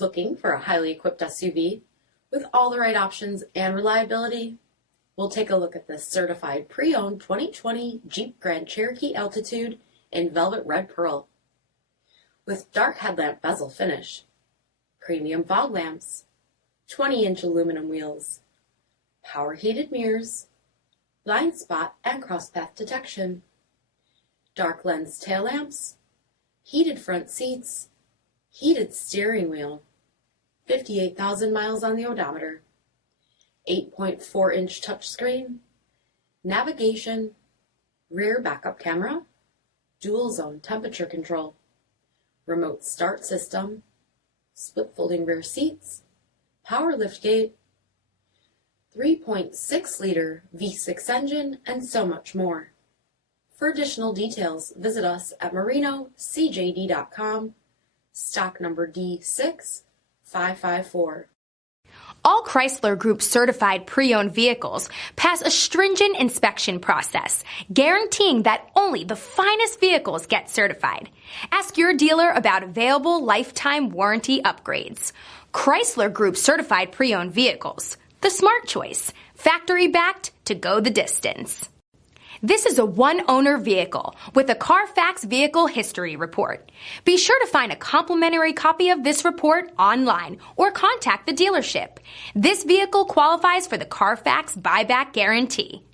Looking for a highly equipped SUV with all the right options and reliability? We'll take a look at this certified pre-owned 2020 Jeep Grand Cherokee Altitude in velvet red pearl. With dark headlamp bezel finish, premium fog lamps, 20-inch aluminum wheels, power heated mirrors, blind spot and crosspath detection, dark lens tail lamps, heated front seats, heated steering wheel, 58,000 miles on the odometer, 8.4-inch touchscreen, navigation, rear backup camera, dual zone temperature control, remote start system, split folding rear seats, power liftgate, 3.6-liter V6 engine, and so much more. For additional details, visit us at marinocjd.com, stock number D6554. All Chrysler Group certified pre-owned vehicles pass a stringent inspection process, guaranteeing that only the finest vehicles get certified. Ask your dealer about available lifetime warranty upgrades. Chrysler Group certified pre-owned vehicles, the smart choice, factory backed to go the distance. This is a one-owner vehicle with a CARFAX vehicle history report. Be sure to find a complimentary copy of this report online or contact the dealership. This vehicle qualifies for the CARFAX buyback guarantee.